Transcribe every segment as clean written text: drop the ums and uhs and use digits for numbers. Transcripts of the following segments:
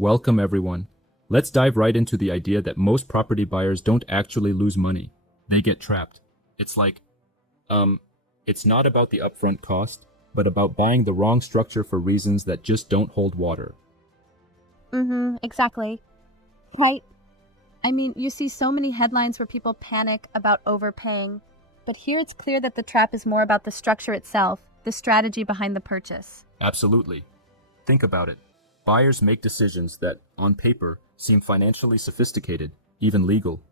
Welcome everyone. Let's dive right into the idea that most property buyers don't actually lose money. They get trapped. It's like, it's not about the upfront cost, but about buying the wrong structure for reasons that just don't hold water. Exactly. Right. I mean, you see so many headlines where people panic about overpaying, but here it's clear that the trap is more about the structure itself, the strategy behind the purchase. Absolutely. Think about it. Buyers make decisions that, on paper, seem financially sophisticated, even legal.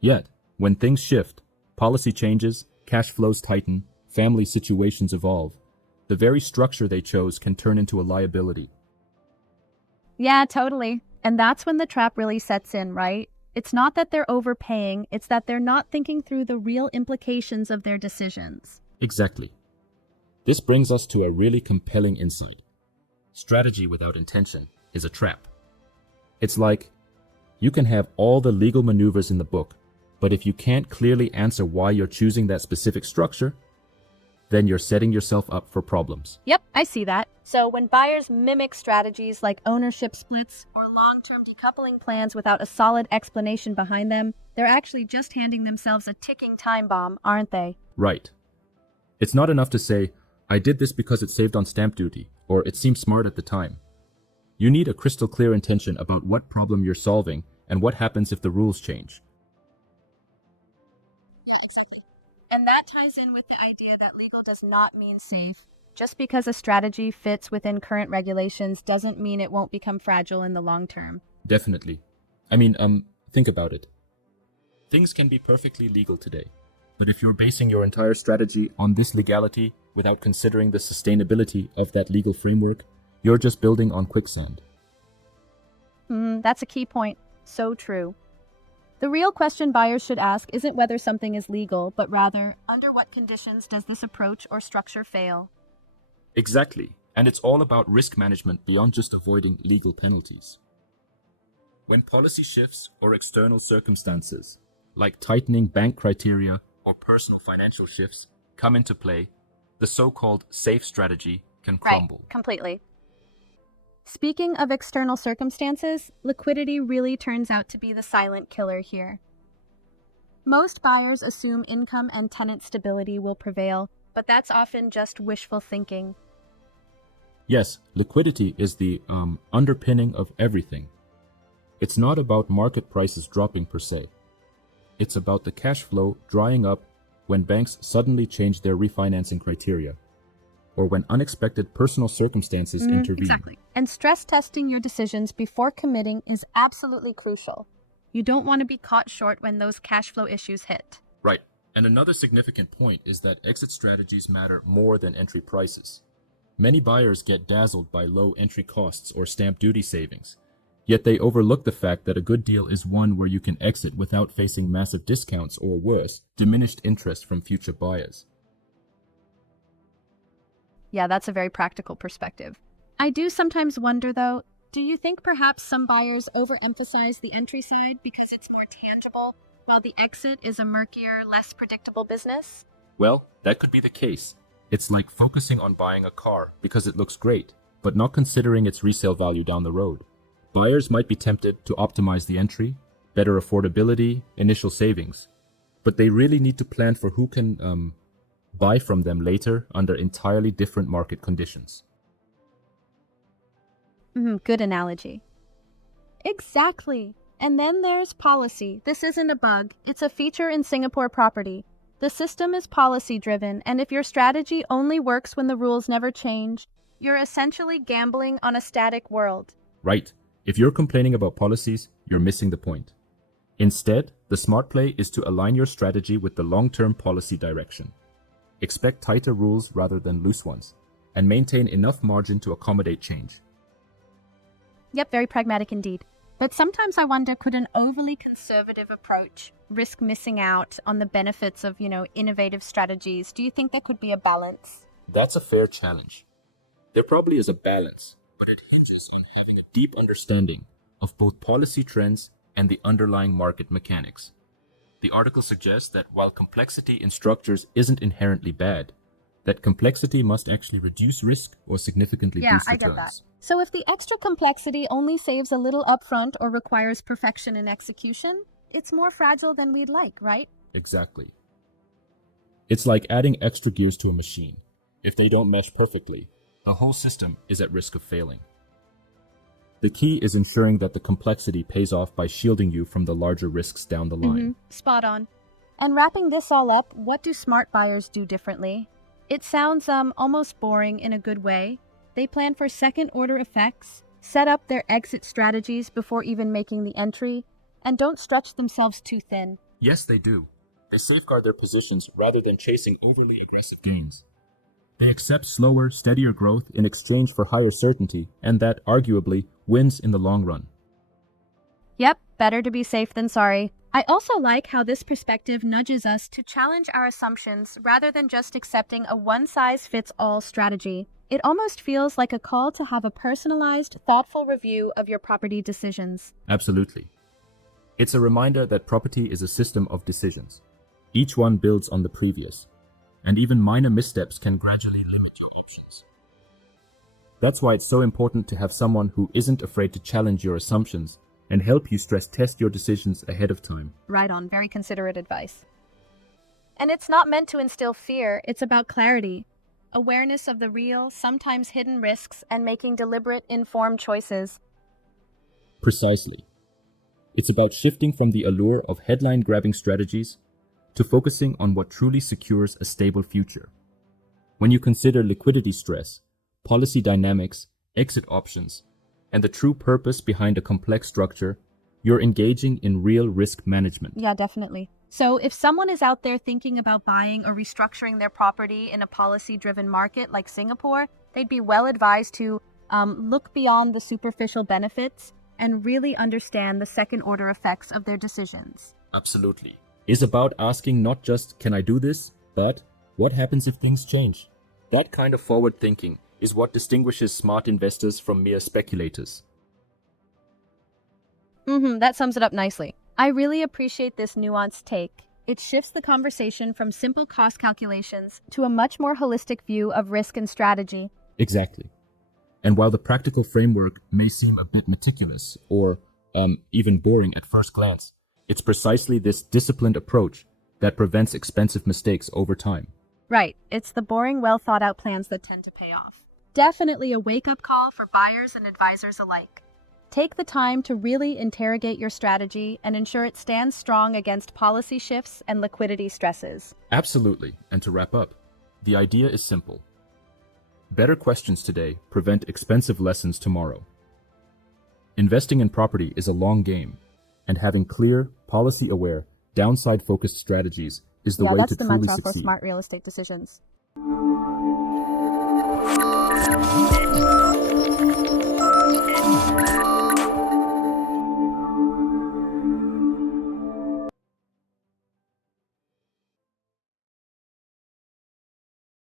Yet, when things shift, policy changes, cash flows tighten, family situations evolve, the very structure they chose can turn into a liability. Yeah, totally. And that's when the trap really sets in, right? It's not that they're overpaying, it's that they're not thinking through the real implications of their decisions. Exactly. This brings us to a really compelling insight. Strategy without intention is a trap. It's like, you can have all the legal maneuvers in the book, but if you can't clearly answer why you're choosing that specific structure, then you're setting yourself up for problems. Yep, I see that. So when buyers mimic strategies like ownership splits or long-term decoupling plans without a solid explanation behind them, they're actually just handing themselves a ticking time bomb, aren't they? Right. It's not enough to say, I did this because it saved on stamp duty, or it seemed smart at the time. You need a crystal clear intention about what problem you're solving and what happens if the rules change. And that ties in with the idea that legal does not mean safe. Just because a strategy fits within current regulations doesn't mean it won't become fragile in the long term. Definitely. Think about it. Things can be perfectly legal today, but if you're basing your entire strategy on this legality without considering the sustainability of that legal framework, you're just building on quicksand. That's a key point. So true. The real question buyers should ask isn't whether something is legal, but rather, under what conditions does this approach or structure fail? Exactly. And it's all about risk management beyond just avoiding legal penalties. When policy shifts or external circumstances, like tightening bank criteria or personal financial shifts, come into play, the so-called safe strategy can crumble. Right, completely. Speaking of external circumstances, liquidity really turns out to be the silent killer here. Most buyers assume income and tenant stability will prevail, but that's often just wishful thinking. Yes, liquidity is the underpinning of everything. It's not about market prices dropping per se. It's about the cash flow drying up when banks suddenly change their refinancing criteria, or when unexpected personal circumstances intervene. Exactly. And stress testing your decisions before committing is absolutely crucial. You don't want to be caught short when those cash flow issues hit. Right. And another significant point is that exit strategies matter more than entry prices. Many buyers get dazzled by low entry costs or stamp duty savings, yet they overlook the fact that a good deal is one where you can exit without facing massive discounts or worse, diminished interest from future buyers. Yeah, that's a very practical perspective. I do sometimes wonder, though, do you think perhaps some buyers overemphasize the entry side because it's more tangible, while the exit is a murkier, less predictable business? Well, that could be the case. It's like focusing on buying a car because it looks great, but not considering its resale value down the road. Buyers might be tempted to optimize the entry, better affordability, initial savings, but they really need to plan for who can buy from them later under entirely different market conditions. Good analogy. Exactly. And then there's policy. This isn't a bug. It's a feature in Singapore property. The system is policy-driven, and if your strategy only works when the rules never change, you're essentially gambling on a static world. Right. If you're complaining about policies, you're missing the point. Instead, the smart play is to align your strategy with the long-term policy direction. Expect tighter rules rather than loose ones, and maintain enough margin to accommodate change. Yep, very pragmatic indeed. But sometimes I wonder, could an overly conservative approach risk missing out on the benefits of, innovative strategies? Do you think there could be a balance? That's a fair challenge. There probably is a balance, but it hinges on having a deep understanding of both policy trends and the underlying market mechanics. The article suggests that while complexity in structures isn't inherently bad, that complexity must actually reduce risk or significantly Yeah, boost I returns. get that. So if the extra complexity only saves a little upfront or requires perfection in execution, it's more fragile than we'd like, right? Exactly. It's like adding extra gears to a machine. If they don't mesh perfectly, the whole system is at risk of failing. The key is ensuring that the complexity pays off by shielding you from the larger risks down the line. Spot on. And wrapping this all up, what do smart buyers do differently? It sounds almost boring in a good way. They plan for second-order effects, set up their exit strategies before even making the entry, and don't stretch themselves too thin. Yes, they do. They safeguard their positions rather than chasing overly aggressive gains. They accept slower, steadier growth in exchange for higher certainty, and that, arguably, wins in the long run. Yep, better to be safe than sorry. I also like how this perspective nudges us to challenge our assumptions rather than just accepting a one-size-fits-all strategy. It almost feels like a call to have a personalized, thoughtful review of your property decisions. Absolutely. It's a reminder that property is a system of decisions. Each one builds on the previous, and even minor missteps can gradually limit your options. That's why it's so important to have someone who isn't afraid to challenge your assumptions and help you stress test your decisions ahead of time. Right on, very considerate advice. And it's not meant to instill fear, it's about clarity, awareness of the real, sometimes hidden risks, and making deliberate, informed choices. Precisely. It's about shifting from the allure of headline-grabbing strategies to focusing on what truly secures a stable future. When you consider liquidity stress, policy dynamics, exit options, and the true purpose behind a complex structure, you're engaging in real risk management. Yeah, definitely. So if someone is out there thinking about buying or restructuring their property in a policy-driven market like Singapore, they'd be well advised to look beyond the superficial benefits and really understand the second-order effects of their decisions. Absolutely. It's about asking not just, can I do this, but what happens if things change? That kind of forward thinking is what distinguishes smart investors from mere speculators. That sums it up nicely. I really appreciate this nuanced take. It shifts the conversation from simple cost calculations to a much more holistic view of risk and strategy. Exactly. And while the practical framework may seem a bit meticulous or even boring at first glance, it's precisely this disciplined approach that prevents expensive mistakes over time. Right, it's the boring, well-thought-out plans that tend to pay off. Definitely a wake-up call for buyers and advisors alike. Take the time to really interrogate your strategy and ensure it stands strong against policy shifts and liquidity stresses. Absolutely. And to wrap up, the idea is simple. Better questions today prevent expensive lessons tomorrow. Investing in property is a long game, and having clear, policy-aware, downside-focused strategies is the way to That's the truly mantra for succeed. smart real estate decisions.